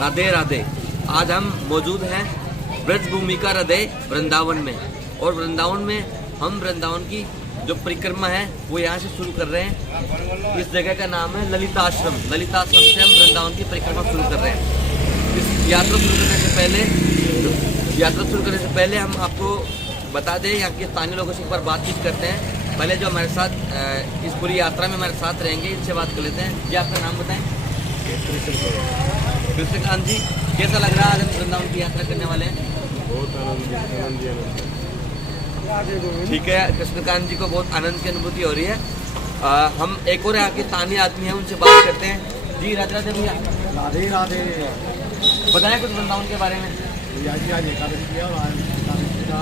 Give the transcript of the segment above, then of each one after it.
राधे राधे। आज हम मौजूद हैं ब्रज भूमि का हृदय वृंदावन में, और वृंदावन में हम वृंदावन की जो परिक्रमा है वो यहाँ से शुरू कर रहे हैं। इस जगह का नाम है ललिताश्रम। ललिताश्रम से हम वृंदावन की परिक्रमा शुरू कर रहे हैं। इस यात्रा शुरू करने से पहले हम आपको बता दें, यहाँ के स्थानीय लोगों से एक बार बातचीत करते हैं। पहले जो हमारे साथ इस पूरी यात्रा में हमारे साथ रहेंगे, इनसे बात कर लेते हैं। जी, आपका नाम बताएं। कृष्णकांत जी, कैसा लग रहा है आज हम वृंदावन की यात्रा करने वाले हैं? बहुत आनंद। ठीक है, कृष्णकांत जी को बहुत आनंद की अनुभूति हो रही है। हम एक और यहाँ के स्थानीय आदमी हैं, उनसे बात करते हैं। जी, राधे राधे भैया। राधे राधे। बताएं कुछ वृंदावन के बारे में। भैया जी, आज एकादशी और आज एकादशी का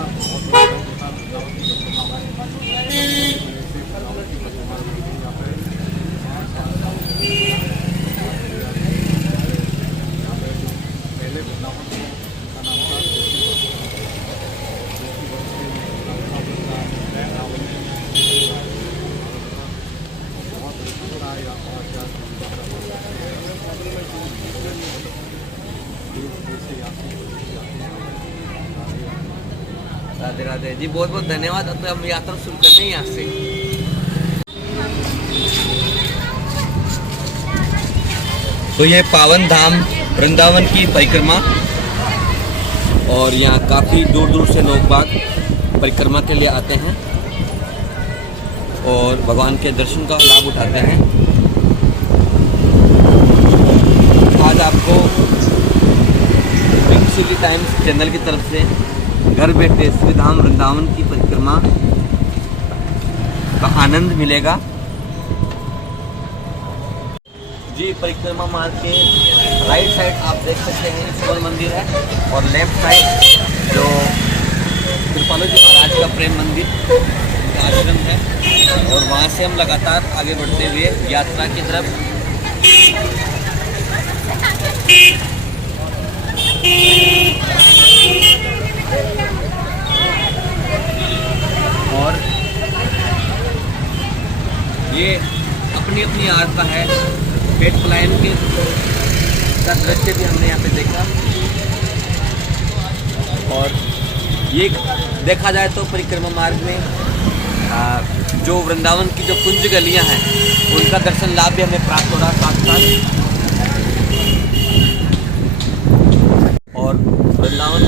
पहले वृंदावन का नाम था। राधे राधे जी, बहुत बहुत धन्यवाद। अब हम यात्रा शुरू करते हैं यहाँ से। तो ये पावन धाम वृंदावन की परिक्रमा, और यहाँ काफ़ी दूर दूर से लोग बाग परिक्रमा के लिए आते हैं और भगवान के दर्शन का लाभ उठाते हैं। आज आपको पिंक सिटी टाइम्स चैनल की तरफ से घर बैठे श्री धाम वृंदावन की परिक्रमा का आनंद मिलेगा। जी, परिक्रमा मार्ग के राइट साइड आप देख सकते हैं शिव मंदिर है, और लेफ्ट साइड जो कृपालु जी महाराज का प्रेम मंदिर का आश्रम है, और वहाँ से हम लगातार आगे बढ़ते हुए यात्रा की तरफ और ये अपनी अपनी आस्था है। पेट पलायन के का दृश्य भी हमने यहाँ पे देखा, और ये देखा जाए तो परिक्रमा मार्ग में जो वृंदावन की जो कुंज गलियाँ हैं उनका दर्शन लाभ भी हमें प्राप्त हो रहा साथ साथ। और वृंदावन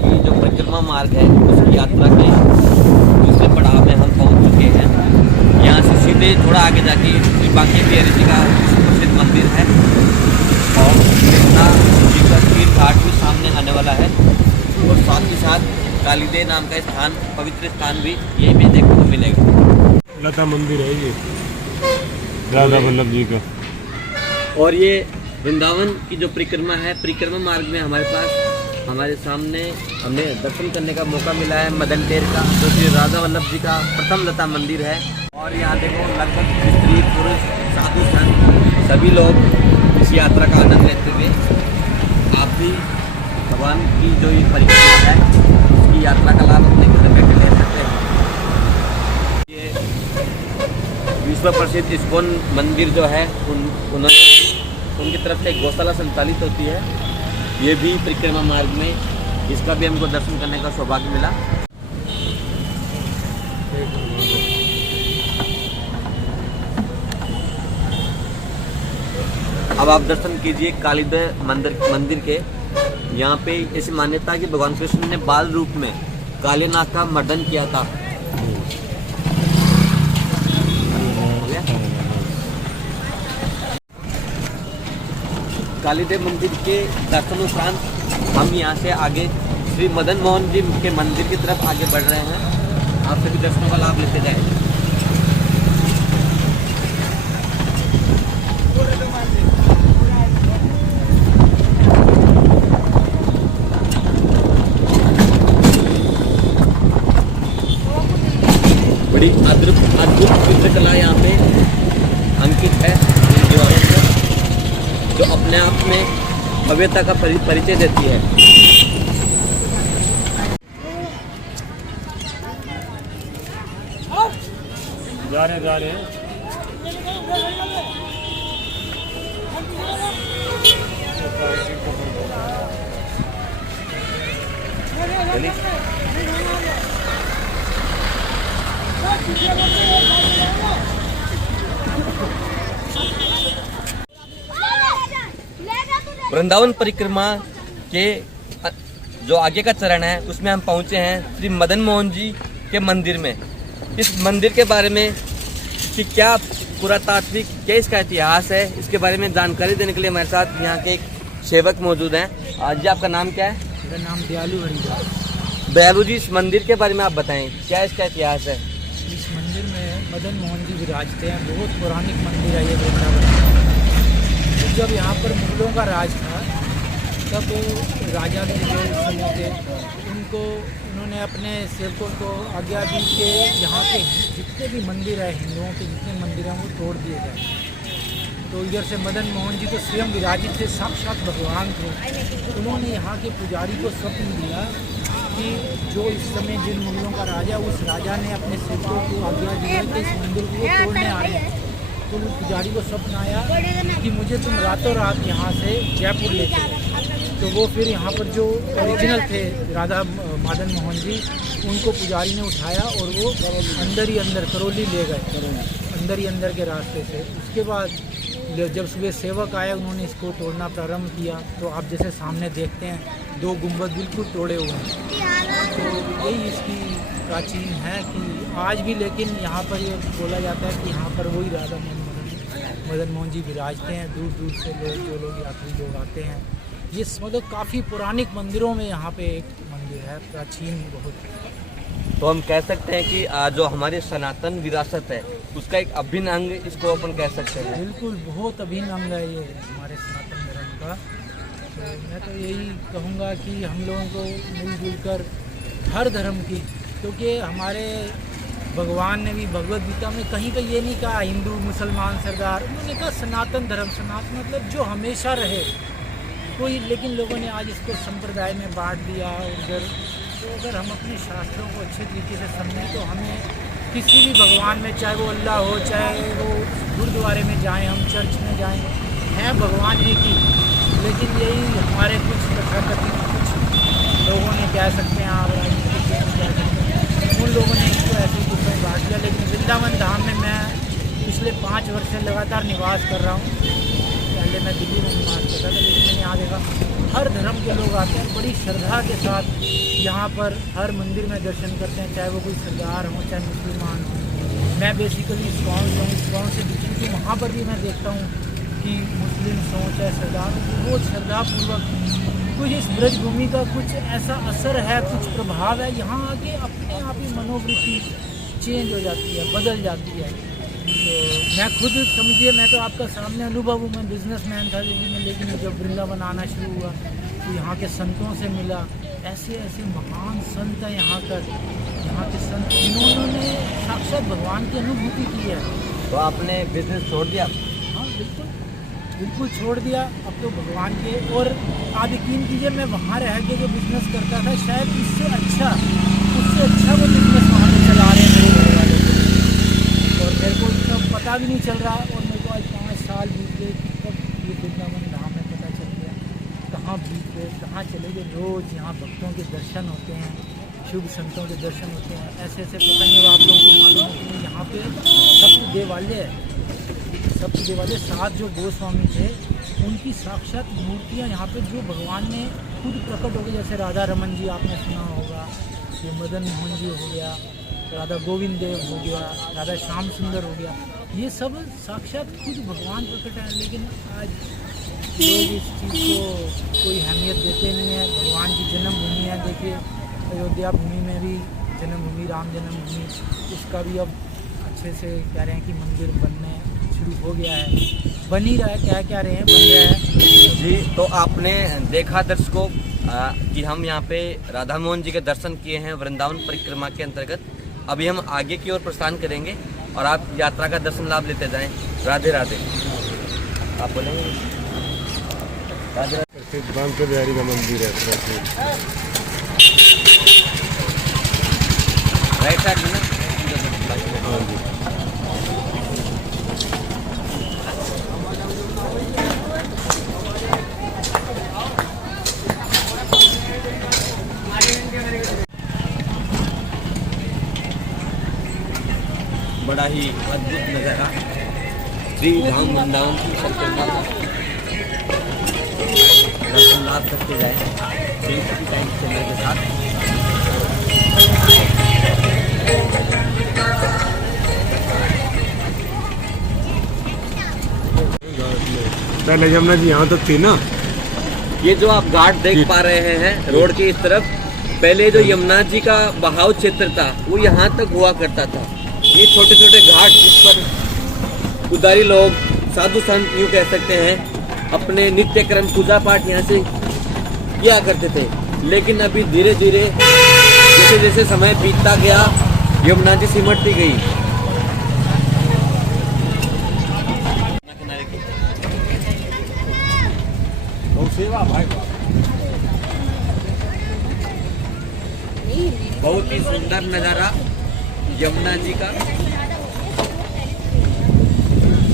की जो परिक्रमा मार्ग है उस यात्रा के दूसरे पड़ाव में हम पहुँच चुके हैं। यहाँ से सीधे थोड़ा आगे जाके श्री बांके बिहारी जी का प्रसिद्ध मंदिर है, और कृष्णा जी का तीर घाट भी सामने आने वाला है, और साथ ही साथ कालीदे नाम का स्थान, पवित्र स्थान भी यहीं में देखने को मिलेगा। लता मंदिर है ये राधा वल्लभ जी का। और ये वृंदावन की जो परिक्रमा है, परिक्रमा मार्ग में हमारे सामने हमें दर्शन करने का मौका मिला है मदन टेर का, जो श्री राधा वल्लभ जी का प्रथम लता मंदिर है। और यहाँ देखो लगभग स्त्री पुरुष साधु संत सभी लोग इस यात्रा का आनंद लेते हुए आप भी भगवान की जो ये परिक्रमा है उसकी यात्रा का लाभ अपने घर बैठे ले सकते हैं। ये विश्व प्रसिद्ध इस्कॉन मंदिर जो है उनकी तरफ से एक गौशाला संचालित होती है। ये भी परिक्रमा मार्ग में, इसका भी हमको दर्शन करने का सौभाग्य मिला। अब आप दर्शन कीजिए कालीदे मंदिर के। यहाँ पे ऐसी मान्यता है कि भगवान कृष्ण ने बाल रूप में कालीनाथ का मर्दन किया था। कालीदेव मंदिर के दर्शन उपरांत हम यहाँ से आगे श्री मदन मोहन जी के मंदिर की तरफ आगे बढ़ रहे हैं। आप सभी दर्शनों का लाभ लेते जाए। बड़ी अद्भुत चित्रकला यहाँ पे अंकित है, जो अपने आप में भव्यता का परिचय देती है। जा रहे हैं वृंदावन परिक्रमा के जो आगे का चरण है उसमें हम पहुंचे हैं श्री मदन मोहन जी के मंदिर में। इस मंदिर के बारे में कि क्या पुरातात्विक, क्या इसका इतिहास है, इसके बारे में जानकारी देने के लिए हमारे साथ यहाँ के एक सेवक मौजूद हैं। आज जी आपका नाम क्या है? मेरा नाम दयालु हरिदास। दयालु जी, इस मंदिर के बारे में आप बताएं, क्या इसका इतिहास है? इस मंदिर में मदन मोहन जी विराजते हैं। बहुत पौराणिक मंदिर है ये वृंदावन। तो जब यहाँ पर मुगलों का राज था तब राजा ने जो समय थे उन्होंने अपने सेवकों को आज्ञा दी कि यहाँ के जितने भी मंदिर है, हिंदुओं के जितने मंदिर हैं वो तोड़ दिए जाए। तो इधर से मदन मोहन जी तो स्वयं विराजित थे, साक्षात भगवान थे। उन्होंने यहाँ के पुजारी को स्वप्न दिया कि जो इस समय जिन मुगलों का राजा, उस राजा ने अपने सेवकों को आज्ञा दी है कि इस मंदिर को वो तोड़ने आ रहे हैं। तो उस पुजारी को स्वप्न आया कि मुझे तुम रातों रात यहाँ से जयपुर ले चलो। तो वो फिर यहाँ पर जो ओरिजिनल थे राधा मदन मोहन जी, उनको पुजारी ने उठाया और वो अंदर ही अंदर करौली ले गए, अंदर ही अंदर के रास्ते से। उसके बाद जब सुबह सेवक आए उन्होंने इसको तोड़ना प्रारंभ किया। तो आप जैसे सामने देखते हैं 2 गुंबद बिल्कुल तोड़े हुए हैं। तो यही इसकी प्राचीन है कि आज भी, लेकिन यहाँ पर ये बोला जाता है कि यहाँ पर वही राधा मदन मोहन जी विराजते हैं। दूर दूर से लोग, जो लोग यात्री लोग आते हैं, ये मतलब काफ़ी पौराणिक मंदिरों में यहाँ पे एक मंदिर है, प्राचीन बहुत। तो हम कह सकते हैं कि जो हमारी सनातन विरासत है उसका एक अभिन्न अंग इसको अपन कह सकते हैं। बिल्कुल, बहुत अभिन्न अंग है ये हमारे सनातन धर्म का। तो मैं तो यही कहूँगा कि हम लोगों को मिलजुल कर हर धर्म की, क्योंकि हमारे भगवान ने भी भगवद गीता में कहीं पे ये नहीं कहा हिंदू मुसलमान सरदार, उन्होंने कहा सनातन धर्म। सनातन मतलब जो हमेशा रहे कोई, लेकिन लोगों ने आज इसको संप्रदाय में बांट दिया उधर। तो अगर हम अपने शास्त्रों को अच्छे तरीके से समझें तो हमें किसी भी भगवान में, चाहे वो अल्लाह हो, चाहे वो गुरुद्वारे में जाएं, हम चर्च में जाएं, हैं भगवान एक ही। लेकिन यही हमारे कुछ तथाकथित कुछ लोगों ने कह सकते हैं, आप राजनीतिक कह सकते हैं, उन लोगों ने इसको ऐसे ही में बांट दिया। लेकिन वृंदावन धाम में मैं पिछले 5 वर्ष से लगातार निवास कर रहा हूँ। पहले मैं दिल्ली में निवास करता था, लेकिन मैंने यहाँ देखा हर धर्म के लोग आते हैं, बड़ी श्रद्धा के साथ यहाँ पर हर मंदिर में दर्शन करते हैं, चाहे वो कोई सरदार हो, चाहे मुसलमान हो। मैं बेसिकली इस्कॉन से क्योंकि वहाँ पर भी मैं देखता हूँ कि मुस्लिम हों चाहे सरदार हो, बहुत श्रद्धापूर्वक कुछ इस ब्रजभूमि का कुछ ऐसा असर है, कुछ प्रभाव है, यहाँ आके अपने आप ही मनोवृत्ति चेंज हो जाती है, बदल जाती है। तो मैं खुद समझिए, मैं तो आपका सामने अनुभव हूँ, मैं बिजनेसमैन था दिल्ली में, लेकिन जब वृंदावन आना शुरू हुआ तो यहाँ के संतों से मिला। ऐसे ऐसे महान संत हैं यहाँ के संत, इन्होंने साक्षात भगवान की अनुभूति की है। तो आपने बिजनेस छोड़ दिया? हाँ बिल्कुल छोड़ दिया। अब तो भगवान के, और आप यकीन कीजिए मैं वहाँ रह के जो बिज़नेस करता था, शायद उससे अच्छा वो बिज़नेस वहाँ पे चला रहे हैं मेरे घर वाले। और मेरे को इतना पता भी नहीं चल रहा, और मेरे को आज 5 साल बीत गए कि कब ये वृंदावन धाम में पता चल गया, कहाँ बीत गए, कहाँ चले गए। रोज़ यहाँ भक्तों के दर्शन होते हैं, शुभ संतों के दर्शन होते हैं। ऐसे पता नहीं अब आप लोगों को मालूम है कि यहाँ पे सप्त देवालय 7 जो गोस्वामी थे उनकी साक्षात मूर्तियाँ यहाँ पे, जो भगवान ने खुद प्रकट हो गई। जैसे राधा रमन जी आपने सुना होगा, ये मदन मोहन जी हो गया, राधा गोविंद देव हो गया, राधा श्याम सुंदर हो गया, ये सब साक्षात खुद भगवान प्रकट है। लेकिन आज लोग इस चीज़ को कोई अहमियत देते नहीं है। भगवान की जन्मभूमि है, देखिए अयोध्या भूमि में भी जन्मभूमि, राम जन्मभूमि, उसका भी अब अच्छे से कह रहे हैं कि मंदिर बनने शुरू हो गया है, बन ही रहा है, कह रहे हैं बन रहा है जी। तो आपने देखा दर्शकों कि हम यहाँ पे राधा मोहन जी के दर्शन किए हैं वृंदावन परिक्रमा के अंतर्गत। अभी हम आगे की ओर प्रस्थान करेंगे और आप यात्रा का दर्शन लाभ लेते जाएं। राधे राधे। आप बोलेंगे? राधे राधे। प्रसिद्ध बांके बिहारी का मंदिर है। राइट साइड में ना? हाँ जी। बड़ा ही अद्भुत नज़ारा श्री धाम वृंदावन की परिक्रमा का। आप करते जाएं प्रिंस टाइम्स चैनल के साथ। पहले यमुना जी यहाँ तक थी ना। ये जो आप घाट देख पा रहे हैं रोड के इस तरफ, पहले जो यमुना जी का बहाव क्षेत्र था वो यहाँ तक हुआ करता था। ये छोटे छोटे घाट जिस पर पुजारी लोग, साधु संत यूँ कह सकते हैं, अपने नित्य कर्म पूजा पाठ यहाँ से किया करते थे। लेकिन अभी धीरे धीरे जैसे जैसे समय बीतता गया यमुना जी सिमटती गई। बहुत ही सुंदर नज़ारा यमुना जी का।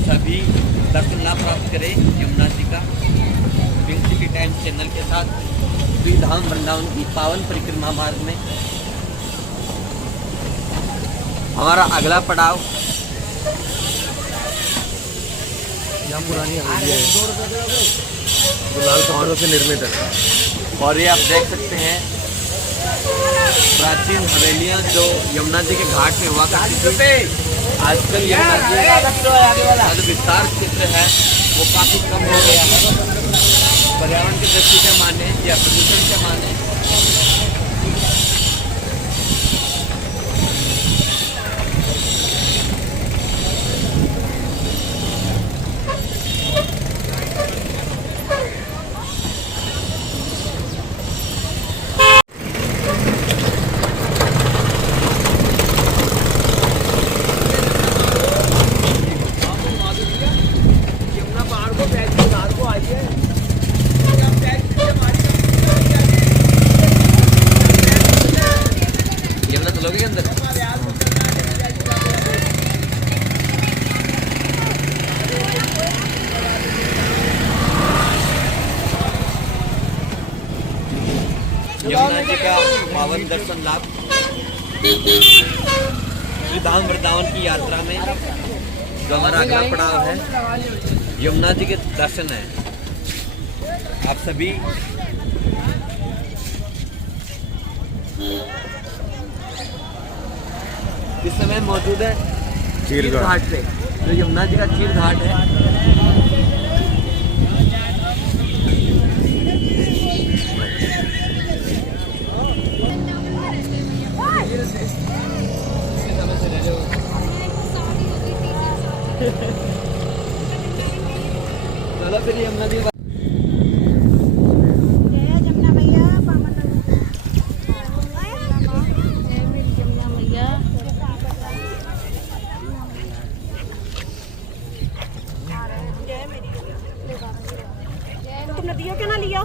सभी दर्शन लाभ प्राप्त करें यमुना जी का पिंक सिटी टाइम्स चैनल के साथ श्री धाम वृंदावन की पावन परिक्रमा मार्ग में। हमारा अगला पड़ाव यहाँ पुरानी हवेली है जो लाल पत्थरों से निर्मित है। और ये आप देख सकते हैं प्राचीन हवेलियां जो यमुना जी के घाट में हुआ करती थी। आजकल यमुना जी का जो विस्तार क्षेत्र है वो काफ़ी कम हो गया है। पर्यावरण की दृष्टि से माने या प्रदूषण से माने, यमुना चलोगे के अंदर? यमुना जी का पावन दर्शन लाभ श्री धाम वृंदावन की यात्रा में जो हमारा अगला पड़ाव है यमुना जी के दर्शन है। आप सभी इस समय मौजूद है चीर घाट पे, जो यमुना जी का चीर घाट है। चलो फिर यमुना जी तुम नदियों के ना लिया।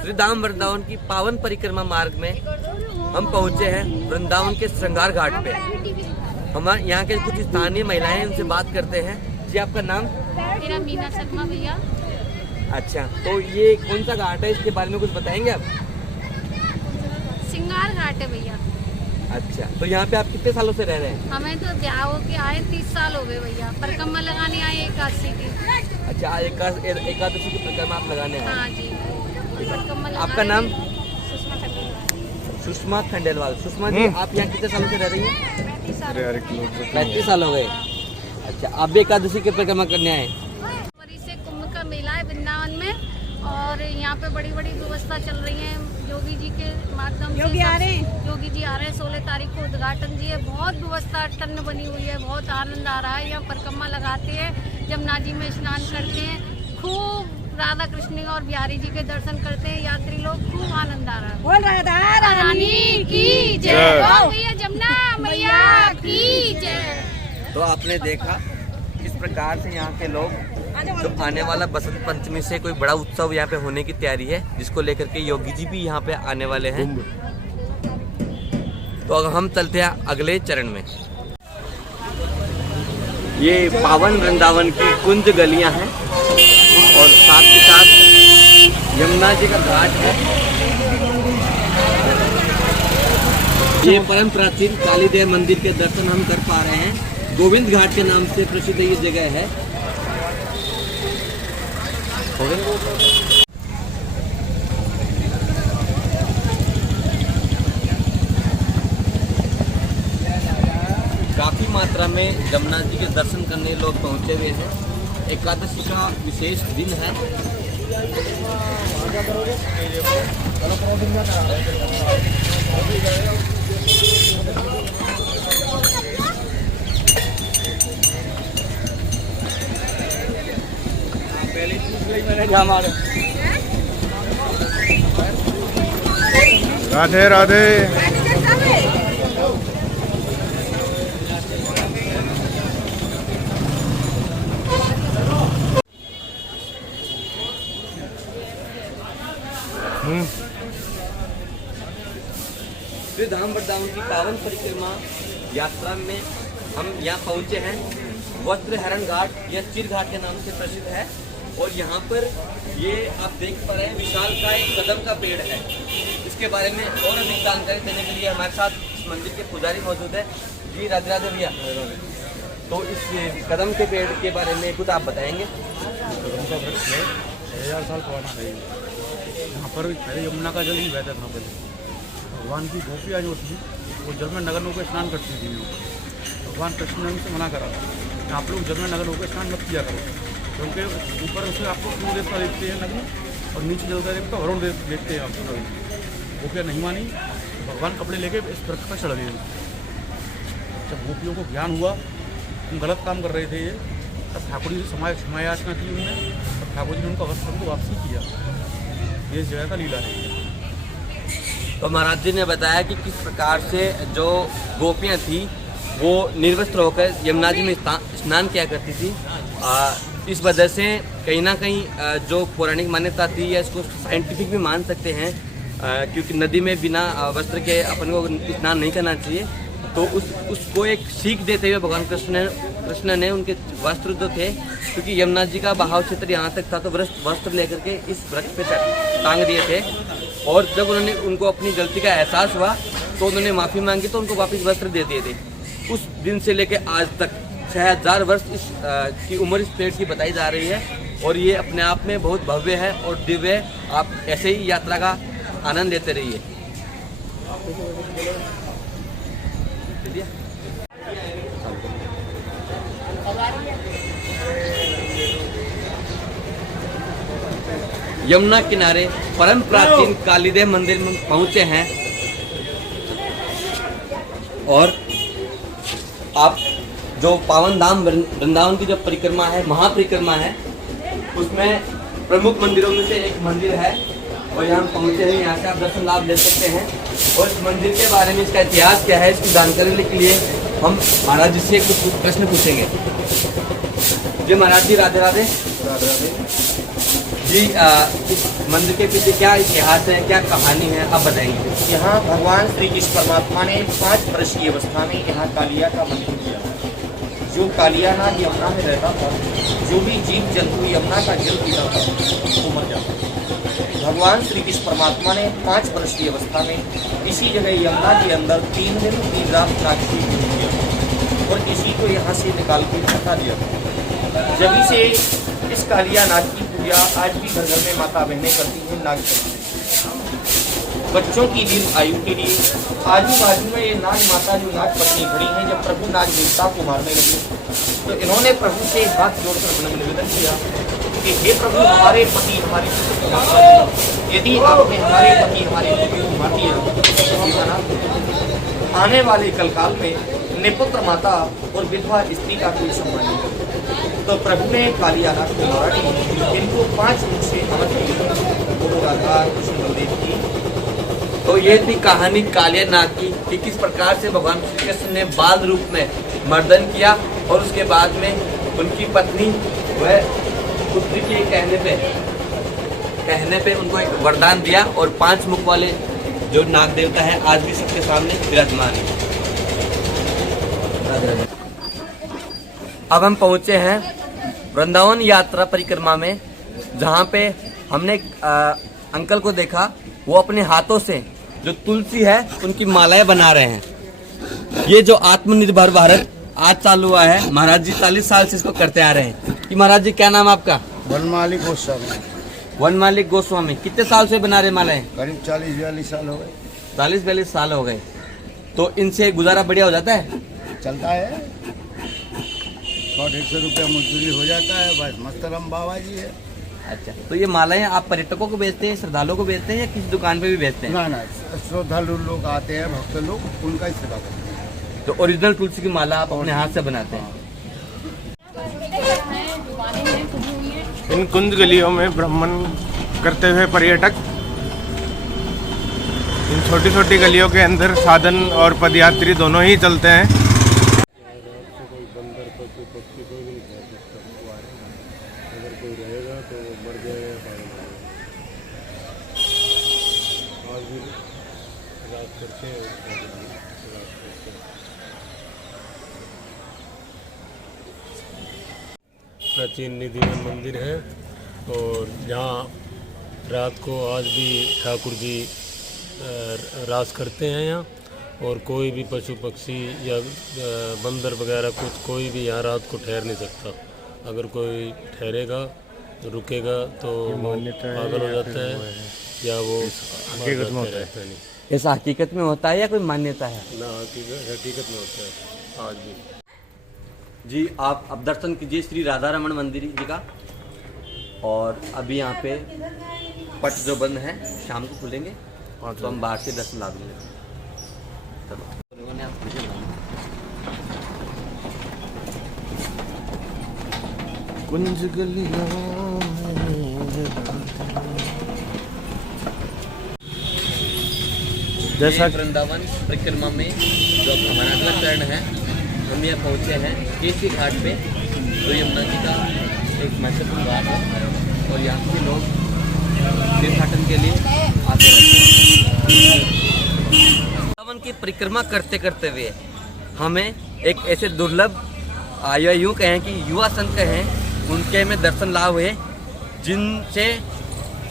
श्री धाम वृंदावन की पावन परिक्रमा मार्ग में हम पहुंचे हैं वृंदावन के श्रृंगार घाट पे। हम यहाँ के कुछ स्थानीय महिलाएं हैं, उनसे बात करते हैं। जी आपका नाम? मेरा मीना शर्मा भैया। अच्छा, तो ये कौन सा घाट है, इसके बारे में कुछ बताएंगे आप? श्रृंगार घाट है भैया। अच्छा, तो यहाँ पे आप कितने सालों से रह रहे हैं? हमें तो ब्याह होके आए 30 साल हो गए भैया। परिक्रमा लगाने आए 81 की। अच्छा, एकादशी की परिक्रमा आप लगाने आए? हाँ जी, परिक्रमा लगाने। आपका नाम? सुषमा खंडेलवाल। सुषमा खंडेलवाल। सुषमा जी, आप यहाँ कितने सालों से रह रही हैं? 35 साल हो गए। अच्छा, आप भी एकादशी की परिक्रमा करने आए? जनवरी से कुंभ का मेला है वृंदावन में और यहाँ पे बड़ी बड़ी व्यवस्था चल रही है योगी जी के माध्यम से। योगी आ रहे हैं 16 तारीख को उद्घाटन जी है। बहुत व्यवस्था टन बनी हुई है, बहुत आनंद आ रहा है। यहाँ परिक्रमा लगाते हैं, यमुना जी में स्नान करते हैं, खूब राधा कृष्ण और बिहारी जी के दर्शन करते हैं यात्री लोग। खूब आनंद आ रहा है। बोल राधा रानी की जय, भैया जमुना मैया की जय। तो आपने देखा किस प्रकार से यहाँ के लोग जो आने वाला बसंत पंचमी से कोई बड़ा उत्सव यहाँ पे होने की तैयारी है, जिसको लेकर के योगी जी भी यहाँ पे आने वाले हैं। तो अगर हम चलते हैं अगले चरण में। ये पावन वृंदावन की कुंज गलियां हैं और साथ के साथ यमुना जी का घाट है। ये परम प्राचीन कालीदेव मंदिर के दर्शन हम कर पा रहे हैं। गोविंद घाट के नाम से प्रसिद्ध ये जगह है। काफी मात्रा में यमुना जी के दर्शन करने लोग पहुंचे हुए हैं। एकादशी का विशेष दिन है। राधे राधे। श्री धाम वृंदावन की पावन परिक्रमा यात्रा में हम यहाँ पहुँचे हैं। वस्त्र हरण घाट या चिर घाट के नाम से प्रसिद्ध है। और यहाँ पर ये आप देख पा रहे हैं विशाल का एक कदम का पेड़ है। इसके बारे में और अधिक जानकारी देने के लिए हमारे साथ इस मंदिर के पुजारी मौजूद है। जी राधे राधे भैया। तो इस कदम के पेड़ के बारे में कुछ आप बताएंगे? कदम का वृक्ष है, 6000 साल पुराना है। यहाँ पर पहले यमुना का जल ही बहता था। पहले भगवान की गोपियाँ जो थी वो जल में नगर होकर स्नान करती थी। भगवान कृष्ण ने उनसे मना करा कि आप लोग जल में नगर होकर स्नान मत किया करो, क्योंकि ऊपर से आपको सूर्य देवता देखते हैं नगर और नीचे जलता देवता वरुण देखते हैं आपको। गोपियाँ नहीं मानी, भगवान कपड़े लेके इस वृक्ष पर चढ़ गए। जब गोपियों को ज्ञान हुआ हम गलत काम कर रहे थे ये, तब ठाकुर जी से क्षमा याचना की उन्होंने। तब ठाकुर जी ने उनका वस्त्र को वापसी किया। ये जगह का लीला है। तो महाराज जी ने बताया कि किस प्रकार से जो गोपियाँ थी वो निर्वस्त्र होकर यमुना जी में स्नान किया करती थी। इस वजह से कहीं ना कहीं जो पौराणिक मान्यता थी या इसको साइंटिफिक भी मान सकते हैं, क्योंकि नदी में बिना वस्त्र के अपन को स्नान नहीं करना चाहिए। तो उसको एक सीख देते हुए भगवान कृष्ण ने उनके वस्त्र जो थे, क्योंकि यमुना जी का बहाव क्षेत्र यहाँ तक था, तो वस्त्र लेकर के इस वृक्ष पे टांग दिए थे। और जब उन्होंने उनको अपनी गलती का एहसास हुआ तो उन्होंने माफ़ी मांगी, तो उनको वापस वस्त्र दे दिए थे। उस दिन से लेकर आज तक 6000 वर्ष इस की उम्र इस पेड़ की बताई जा रही है। और ये अपने आप में बहुत भव्य है और दिव्य है। आप ऐसे ही यात्रा का आनंद लेते रहिए। यमुना किनारे परम प्राचीन कालीदेव मंदिर में पहुंचे हैं। और आप जो पावन धाम वृंदावन की जो परिक्रमा है, महापरिक्रमा है, उसमें प्रमुख मंदिरों में से एक मंदिर है। और यहाँ पहुंचे हैं, यहाँ से आप दर्शन लाभ ले सकते हैं। और इस मंदिर के बारे में, इसका इतिहास क्या है, इसकी जानकारी लेने के लिए हम महाराज जी से कुछ प्रश्न पूछेंगे। जी महाराज जी राधे राधे। जी इस मंदिर के पीछे क्या इतिहास है, क्या कहानी है, आप बताएंगे? यहाँ भगवान श्री कृष्ण परमात्मा ने 5 वर्ष की अवस्था में यहाँ कालिया का मंदिर किया। जो कालिया नाग यमुना में रहता था, जो भी जीव जंतु यमुना का जल पीता था वो मर जाता। भगवान श्री कृष्ण परमात्मा ने 5 वर्ष की अवस्था में इसी जगह यमुना के अंदर 3 दिन 3 रात नागशी किया और इसी को यहाँ से निकाल के हटा दिया। जब से इस कालिया नाग की पूजा आज भी घर घर में माता बहनें करती हैं। नाग बच्चों की दीर्घ आयु के लिए आजू बाजू में ये नाग माता जो नाग पत्नी खड़ी हैं, जब प्रभु नाग देवता को मारने लगे तो इन्होंने प्रभु से हाथ जोड़कर निवेदन किया कि हे प्रभु, हमारे पति हमारे यदि आपने हमारे पति हमारे पति को मार दिया तो आने वाले कलकाल में निपुत्र माता और विधवा स्त्री का कोई सम्मान नहीं करता। तो प्रभु ने कालिया नाग को मारा कि इनको 5 रूप से अमर किया। राधा कृष्ण बलदेव की। तो ये थी कहानी कालिया नाग की कि किस प्रकार से भगवान श्री कृष्ण ने बाल रूप में मर्दन किया और उसके बाद में उनकी पत्नी वह पुत्री के कहने पे उनको एक वरदान दिया और 5 मुख वाले जो नाग देवता है आज भी सबके सामने विराजमान है। अब हम पहुंचे हैं वृंदावन यात्रा परिक्रमा में, जहाँ पे हमने अंकल को देखा, वो अपने हाथों से जो तुलसी है उनकी मालाएं बना रहे हैं। ये जो आत्मनिर्भर भारत आज चालू हुआ है, महाराज जी 40 साल से इसको करते आ रहे हैं। कि महाराज जी क्या नाम है आपका? वनमाली गोस्वामी। वनमालिक गोस्वामी। कितने साल से बना रहे मालाएं? करीब 40-42 साल हो गए। 40-42 साल हो गए। तो इनसे गुजारा बढ़िया हो जाता है? चलता है, 100-150 रुपया मजदूरी हो जाता है, बस मस्तरम बाबा जी है। अच्छा, तो ये मालाएं आप पर्यटकों को बेचते हैं, श्रद्धालुओं को बेचते हैं या किसी दुकान पे भी बेचते हैं? ना ना, श्रद्धालु लोग आते हैं, भक्त लोग, उनका ही सेवा करते हैं। तो ओरिजिनल तुलसी की माला आप अपने हाथ से बनाते हैं? इन कुंज गलियों में भ्रमण करते हुए पर्यटक इन छोटी छोटी गलियों के अंदर साधन और पदयात्री दोनों ही चलते हैं। प्राचीन निधिवन मंदिर है और जहाँ रात को आज भी ठाकुर जी रास करते हैं यहाँ, और कोई भी पशु पक्षी या बंदर वगैरह कुछ कोई भी यहाँ रात को ठहर नहीं सकता। अगर कोई ठहरेगा रुकेगा तो पागल हो जाता है या वो हकीकत में होता है। ऐसा हकीकत में होता है या कोई मान्यता है? ना, हकीकत में होता है आज भी। जी आप अब दर्शन कीजिए श्री राधा रमन मंदिर जी का। और अभी यहाँ पे पट जो बंद है शाम को खुलेंगे तो हम बाहर से दर्शन ला देंगे। कुंज गलियों जैसा वृंदावन परिक्रमा में जो हमारा अगला चरण है, हम यहाँ पहुँचे हैं केसी घाट पे। तो यमुना जी का एक महत्वपूर्ण घाट है और यहाँ के लोग तीर्थाटन के लिए आते रहते हैं। वृंदावन की परिक्रमा करते करते हुए हमें एक ऐसे दुर्लभ या यूँ कहें कि युवा संत हैं, उनके में दर्शन लाभ हुए जिनसे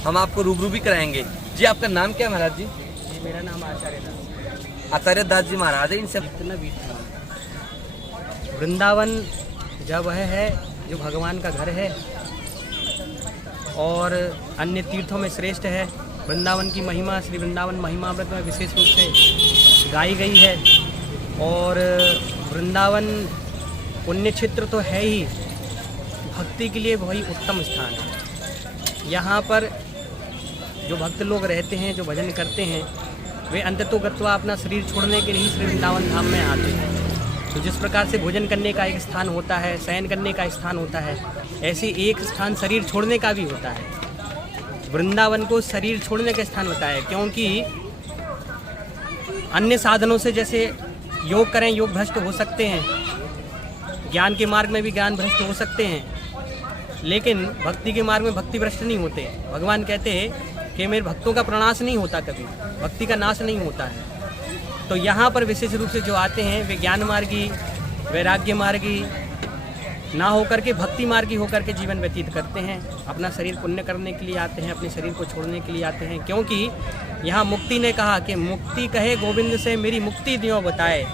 हम आपको रूबरू भी कराएंगे। जी आपका नाम क्या है महाराज जी? मेरा नाम आचार्य दास। आचार्य दास जी महाराज है। इनसे वृंदावन जब वह है जो भगवान का घर है और अन्य तीर्थों में श्रेष्ठ है। वृंदावन की महिमा श्री वृंदावन महिमामृत में विशेष रूप से गाई गई है। और वृंदावन पुण्य क्षेत्र तो है ही, भक्ति के लिए वही उत्तम स्थान है। यहाँ पर जो भक्त लोग रहते हैं, जो भजन करते हैं, वे अंततोगत्वा अपना शरीर छोड़ने के लिए ही श्री वृंदावन धाम में आते हैं। तो जिस प्रकार से भोजन करने का एक स्थान होता है, शयन करने का स्थान होता है, ऐसे एक स्थान शरीर छोड़ने का भी होता है। वृंदावन को शरीर छोड़ने का स्थान होता है, क्योंकि अन्य साधनों से जैसे योग करें योग भ्रष्ट हो सकते हैं, ज्ञान के मार्ग में भी ज्ञान भ्रष्ट हो सकते हैं, लेकिन भक्ति के मार्ग में भक्ति भ्रष्ट नहीं होते। भगवान कहते हैं कि मेरे भक्तों का प्रणाश नहीं होता, कभी भक्ति का नाश नहीं होता है। तो यहाँ पर विशेष रूप से जो आते हैं वे ज्ञान मार्गी, वैराग्य मार्गी ना होकर के भक्ति मार्गी होकर के जीवन व्यतीत करते हैं। अपना शरीर पुण्य करने के लिए आते हैं, अपने शरीर को छोड़ने के लिए आते हैं। क्योंकि यहाँ मुक्ति ने कहा कि मुक्ति कहे गोविंद से मेरी मुक्ति दियो बताए,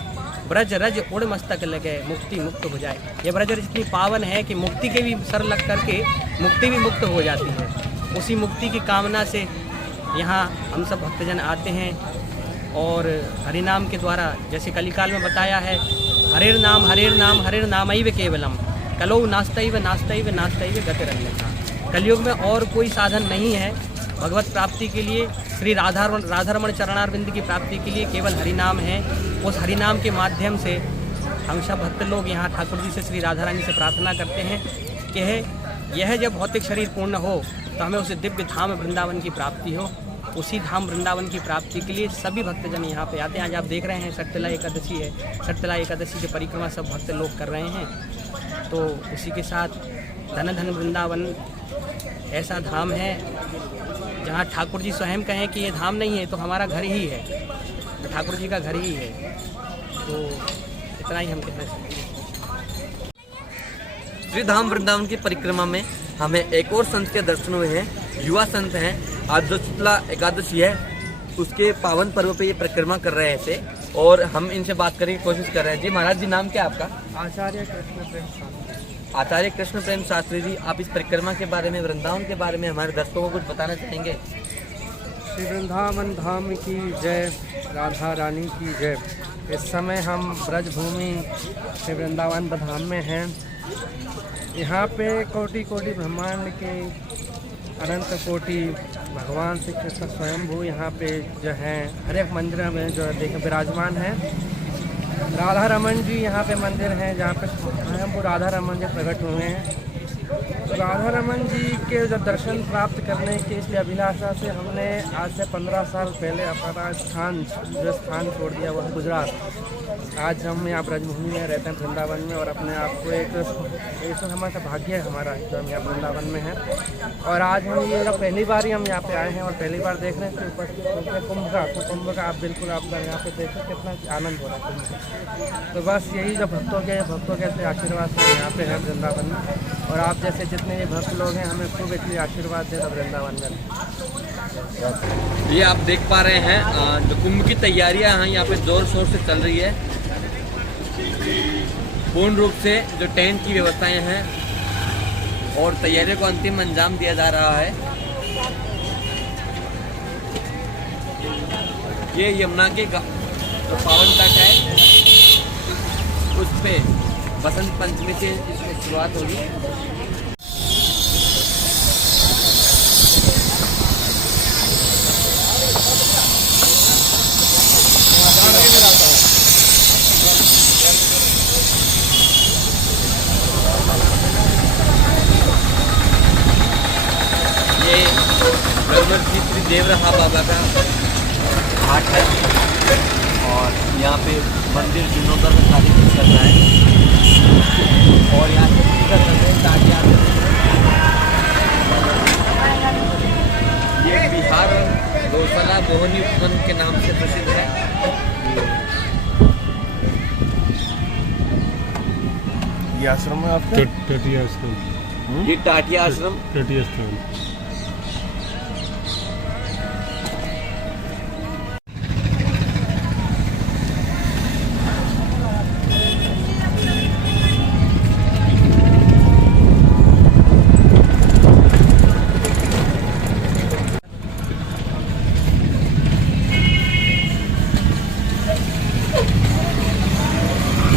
ब्रज रज उड़ मस्तक लगे मुक्ति मुक्त हो जाए। ये ब्रज रज इतनी पावन है कि मुक्ति के भी सर लग करके मुक्ति भी मुक्त हो जाती है। उसी मुक्ति की कामना से यहाँ हम सब भक्तजन आते हैं और हरिनाम के द्वारा, जैसे कलिकाल में बताया है, हरेर नाम हरेर नामैव केवलम कलौ नास्तैव नास्तैव नास्तैव गतिरन्यथा। कलयुग में और कोई साधन नहीं है भगवत प्राप्ति के लिए। श्री राधारमण चरणारविंद की प्राप्ति के लिए केवल हरिनाम है। उस हरिनाम के माध्यम से हम सब भक्त लोग यहाँ ठाकुर जी से, श्री राधा रानी से प्रार्थना करते हैं कि यह जब भौतिक शरीर पूर्ण हो तो हमें उस दिव्य धाम वृंदावन की प्राप्ति हो। उसी धाम वृंदावन की प्राप्ति के लिए सभी भक्तजन यहाँ पे आते हैं। आज आप देख रहे हैं सटतला एकादशी है, सटतला एकादशी की परिक्रमा सब भक्त लोग कर रहे हैं। तो उसी के साथ धन धन वृंदावन ऐसा धाम है जहाँ ठाकुर जी स्वयं कहें कि ये धाम नहीं है तो हमारा घर ही है, तो ठाकुर जी का घर ही है। तो इतना ही हम कहना चाहते हैं। श्री धाम वृंदावन की परिक्रमा में हमें एक और संत के दर्शन हुए हैं। युवा संत हैं। आज जो सटतला एकादशी है उसके पावन पर्व पे ये परिक्रमा कर रहे थे और हम इनसे बात करने की कोशिश कर रहे हैं। जी महाराज जी, नाम क्या है आपका? आचार्य कृष्ण प्रेम शास्त्री। आचार्य कृष्ण प्रेम शास्त्री जी, आप इस परिक्रमा के बारे में, वृंदावन के बारे में हमारे दर्शकों को कुछ बताना चाहेंगे? श्री वृंदावन धाम की जय, राधा रानी की जय। इस समय हम ब्रजभूमि श्री वृंदावन धाम में हैं। यहाँ पे कोटि कोटि ब्रह्मांड के अनंत कोटि भगवान श्री कृष्ण स्वयंभू यहाँ पे जो है हर एक मंदिर में जो देखें विराजमान है। राधा रमन जी यहाँ पे मंदिर है जहाँ पे स्वयंभू राधा रमन जी प्रकट हुए हैं। तो राधा रमन जी के जब दर्शन प्राप्त करने की इसलिए अभिलाषा से हमने आज से 15 साल पहले अपना स्थान छोड़ दिया, वह गुजरात। आज हम यहाँ ब्रजभूमि में रहते हैं वृंदावन में, और अपने आप को एक हमारा भाग्य है हमारा जो हम यहाँ वृंदावन में हैं। और आज हम ये पहली बार ही हम यहाँ पे आए हैं और पहली बार देख रहे हैं ऊपर कुंभ का आप बिल्कुल आप यहाँ पे देखें कितना आनंद हो रहा है कुंभ। तो बस यही जो भक्तों के आशीर्वाद से यहाँ पे है वृंदावन में, और आप जैसे जितने भी भक्त लोग हैं हमें खूब इतनी आशीर्वाद देना वृंदावन में। ये आप देख पा रहे हैं जो कुंभ की तैयारियां यहाँ पे जोर शोर से चल रही है। पूर्ण रूप से जो टेंट की व्यवस्थाएं हैं और तैयारियों को अंतिम अंजाम दिया जा रहा है। ये यमुना के जो पावन तट है उस पे बसंत पंचमी से इसकी शुरुआत होगी। ये ब्रह्मर्षि श्री देवरहा बाबा का घाट है और यहाँ पे मंदिर जीर्णोद्धार में कार्य चल रहा है और यहाँ ये बिहार गौशाला मोहनी उपवन के नाम से प्रसिद्ध है। ये आश्रम है आपका? टाटिया आश्रम। ये टाटिया आश्रम। टाटिया आश्रम।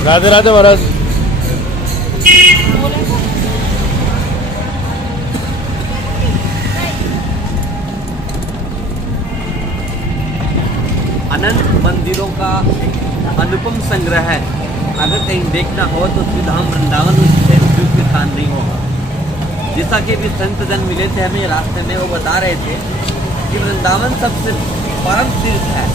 राधे राधे महाराज। अनंत मंदिरों का अनुपम संग्रह है। अगर कहीं देखना हो तो श्री धाम वृंदावन उससे उपयुक्त स्थान नहीं होगा। जैसा कि भी संत जन मिले थे हमें रास्ते में, वो बता रहे थे कि वृंदावन सबसे परम तीर्थ है।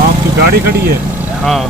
आपकी गाड़ी खड़ी है? हाँ।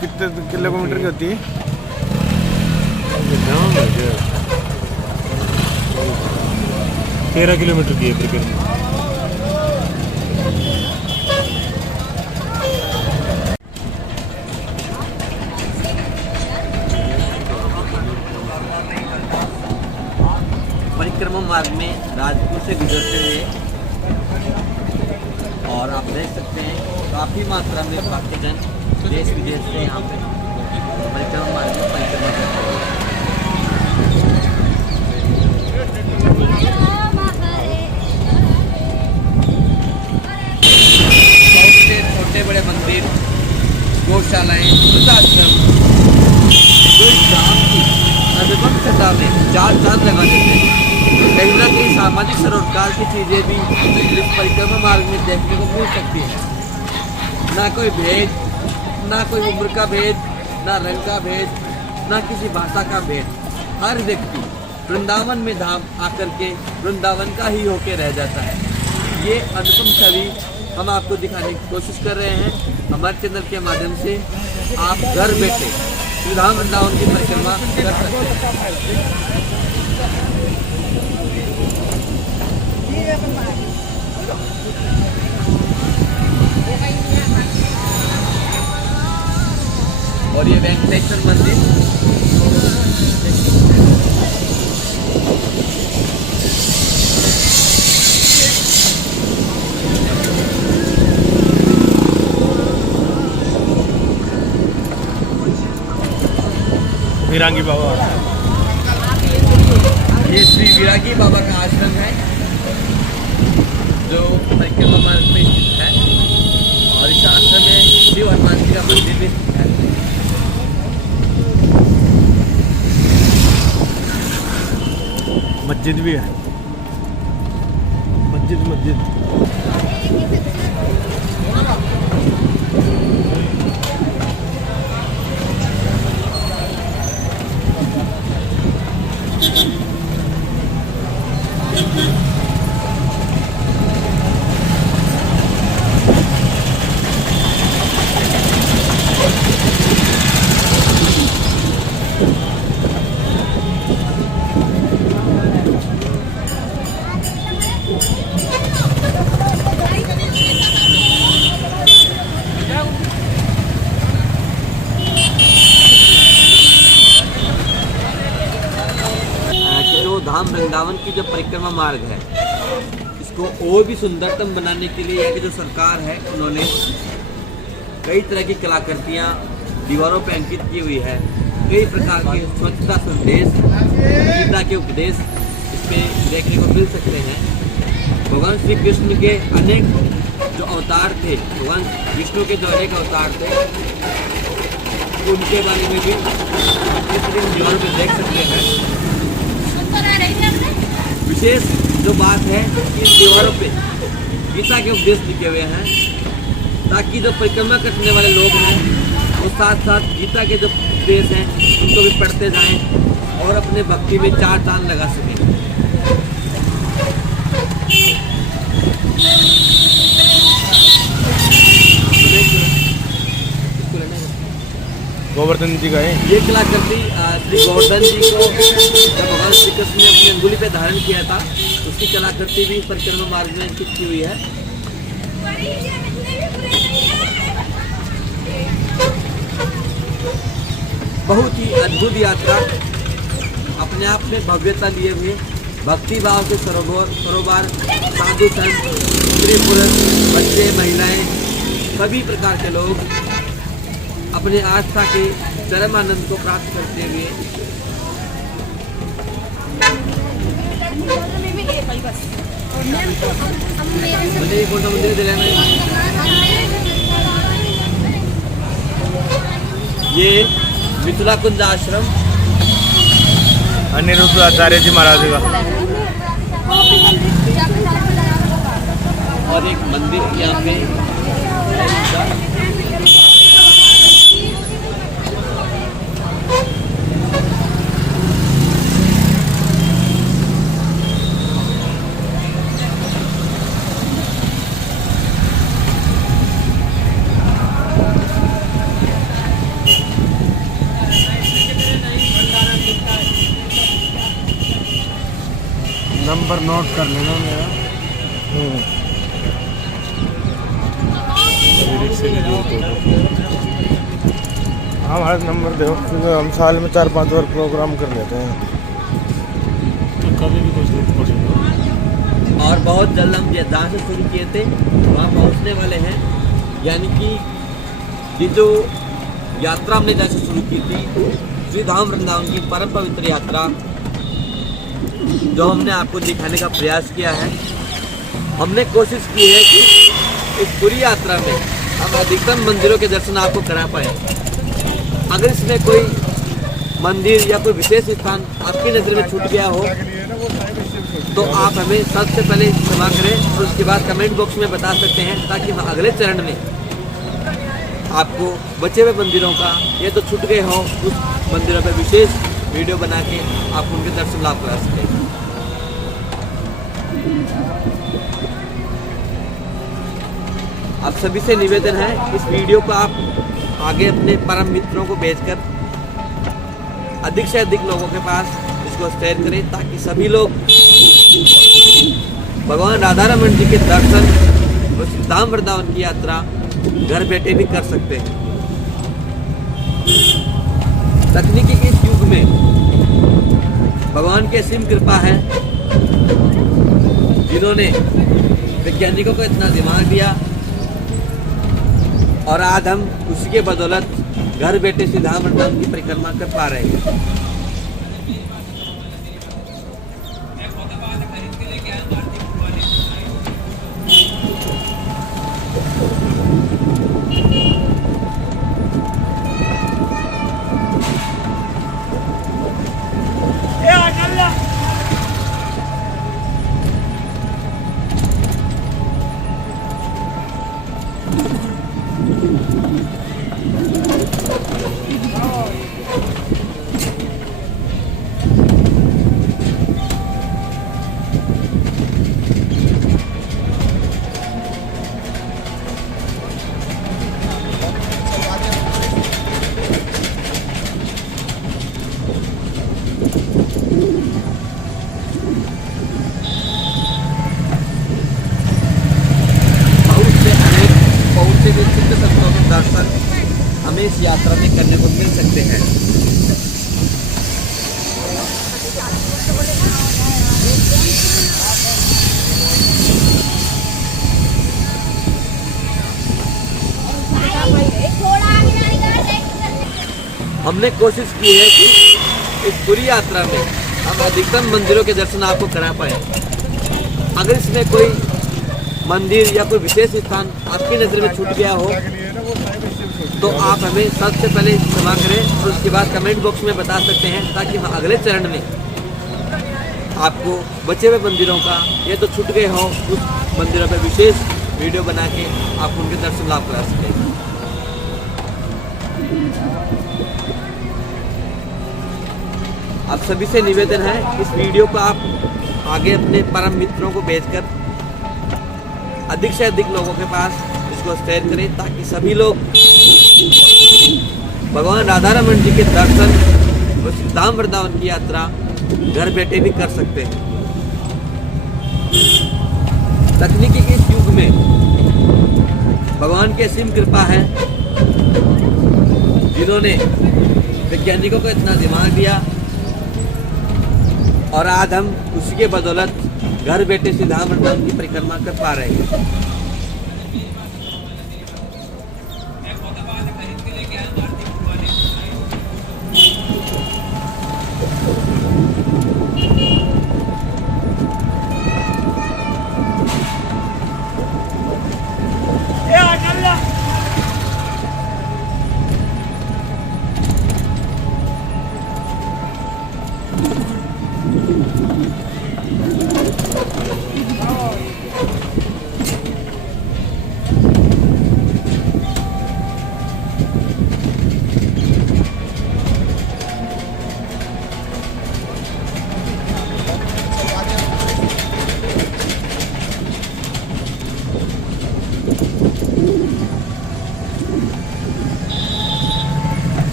कितने किलोमीटर की होती है? 13 किलोमीटर की है परिक्रमा। परिक्रमा मार्ग में राजपुर से गुजरते हुए और आप देख सकते हैं काफ़ी मात्रा में भक्तजन देश विदेश से यहाँ पे परिक्रमा मार्ग में परिक्रमा करते हैं। बहुत से छोटे बड़े मंदिर गौशालाएं, वृद्धाश्रम जो इस धाम की अनुपम सत्ता में 4 चांद लगा देते हैं। कहीं ना कहीं सामाजिक सरोकार की चीज़ें भी इस परिक्रमा मार्ग में देखने को मिल सकती है। ना कोई भेद, ना कोई उम्र का भेद, ना रंग का भेद, ना किसी भाषा का भेद। हर व्यक्ति वृंदावन में धाम आकर के वृंदावन का ही होके रह जाता है। ये अनुपम छवि हम आपको दिखाने की कोशिश कर रहे हैं। हमारे चैनल के माध्यम से आप घर बैठे श्री धाम वृंदावन की परिक्रमा कर सकते हैं। और ये वेंकटेश्वर मंदिर विरांगी बाबा, ये श्री विरागी बाबा का आश्रम है जो परिक्रमा मार्ग में स्थित है। और इस आश्रम में शिव हनुमान जी का मंदिर भी स्थित है। मस्जिद भी है। मस्जिद धाम वृंदावन की जो परिक्रमा मार्ग है, इसको और भी सुंदरतम बनाने के लिए यहाँ की जो सरकार है उन्होंने कई तरह की कलाकृतियाँ दीवारों पर अंकित की हुई है। कई प्रकार के स्वच्छता संदेश, गीता के उपदेश इस पे देखने को मिल सकते हैं। भगवान श्री कृष्ण के अनेक जो अवतार थे, भगवान विष्णु के जो अनेक अवतार थे, उनके बारे में भी इस दीवारों पर देख सकते हैं। विशेष जो बात है कि दीवारों पे गीता के उपदेश लिखे हुए हैं ताकि जो परिक्रमा करने वाले लोग हैं वो साथ साथ गीता के जो उपदेश हैं उनको भी पढ़ते जाएं और अपने भक्ति में 4 चांद लगा सकें। गोवर्धन जी का है ये कलाकृति श्री गोवर्धन जी को जब भगवान श्री कृष्ण ने अपनी अंगुली पे धारण किया था, उसकी कलाकृति भी परिक्रमा मार्ग में अंकित की हुई है। बहुत ही अद्भुत यात्रा, अपने आप में भव्यता लिए हुए, भक्ति भाव से सरोबार साधु संत, स्त्री पुरुष, बच्चे, महिलाएं, सभी प्रकार के लोग अपने आस्था के चरम आनंद को प्राप्त करते हुए मुझे एक फोटो मंदिर दिलाना है। ये मिथिला कुंज आश्रम अनिरुद्ध आचार्य जी महाराज का, और एक मंदिर यहाँ पे नंबर नोट कर लेना मेरा। हमारा नंबर दो, क्योंकि हम साल में 4-5 बार प्रोग्राम कर लेते हैं, तो कभी भी कुछ नहीं पड़ेगा। और बहुत जल्द हम जहाँ से शुरू किए थे वहाँ पहुँचने वाले हैं। यानी कि ये जो यात्रा हमने जैसे शुरू की थी, श्री धाम वृंदावन की परम पवित्र यात्रा जो हमने आपको दिखाने का प्रयास किया है, हमने कोशिश की है कि इस पूरी यात्रा में हम अधिकतम मंदिरों के दर्शन आपको करा पाए। अगर इसमें कोई मंदिर या कोई विशेष स्थान आपकी नज़र में छूट गया हो तो आप हमें सबसे पहले क्षमा करें और उसके बाद कमेंट बॉक्स में बता सकते हैं, ताकि हम अगले चरण में आपको बचे हुए मंदिरों का, ये तो छूट गए हो, उस मंदिरों पर विशेष वीडियो बना के आप उनके दर्शन लाभ करा सकें। आप सभी से निवेदन है, इस वीडियो को आप आगे अपने परम मित्रों को भेजकर अधिक से अधिक लोगों के पास इसको शेयर करें, ताकि सभी लोग भगवान राधा रमन जी के दर्शन और धाम वृंदावन की यात्रा घर बैठे भी कर सकते हैं। तकनीकी के इस युग में भगवान की असीम कृपा है, जिन्होंने वैज्ञानिकों को इतना दिमाग दिया और आज हम उसी के बदौलत घर बैठे श्री धाम वृंदावन की परिक्रमा कर पा रहे हैं। दर्शन हमें इस यात्रा में करने को मिल सकते हैं। हमने कोशिश की है कि इस पूरी यात्रा में हम अधिकतम मंदिरों के दर्शन आपको करा पाए। अगर इसमें कोई मंदिर या कोई विशेष स्थान आपकी नज़र में छूट गया हो तो आप हमें सबसे पहले क्षमा करें और उसके बाद कमेंट बॉक्स में बता सकते हैं, ताकि हम अगले चरण में आपको बचे हुए मंदिरों का, ये तो छूट गए हो, उस मंदिरों पर विशेष वीडियो बना के आप उनके दर्शन लाभ करा सकें। आप सभी से निवेदन है, इस वीडियो को आप आगे अपने परम मित्रों को भेजकर अधिक से अधिक लोगों के पास इसको शेयर करें, ताकि सभी लोग भगवान राधा रमन जी के दर्शन और धाम वृंदावन की यात्रा घर बैठे भी कर सकते हैं। तकनीकी के इस युग में भगवान की असीम कृपा है, जिन्होंने वैज्ञानिकों को इतना दिमाग दिया और आज हम उसी के बदौलत घर बैठे श्री धाम वृंदावन की परिक्रमा कर पा रहे हैं।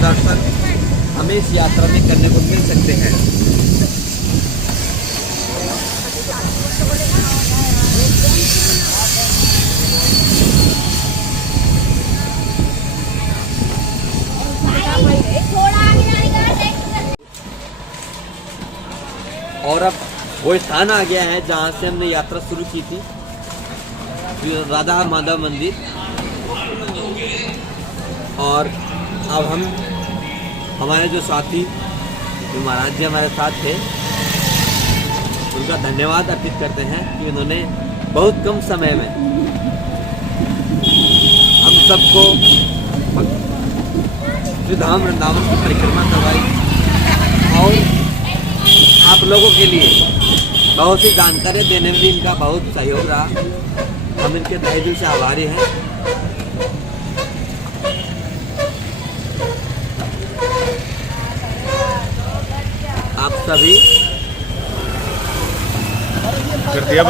दर्शन हमें इस यात्रा में करने को मिल सकते हैं। और अब वो स्थान आ गया है जहाँ से हमने यात्रा शुरू की थी, राधा माधव मंदिर। और अब हम हमारे जो साथी जो महाराज जी हमारे साथ थे, उनका धन्यवाद अर्पित करते हैं कि उन्होंने बहुत कम समय में हम सबको श्री धाम वृंदावन की परिक्रमा करवाई और आप लोगों के लिए बहुत सी जानकारी देने में भी इनका बहुत सहयोग रहा। हम इनके तहे दिल से आभारी हैं। आप सभी कर दिया।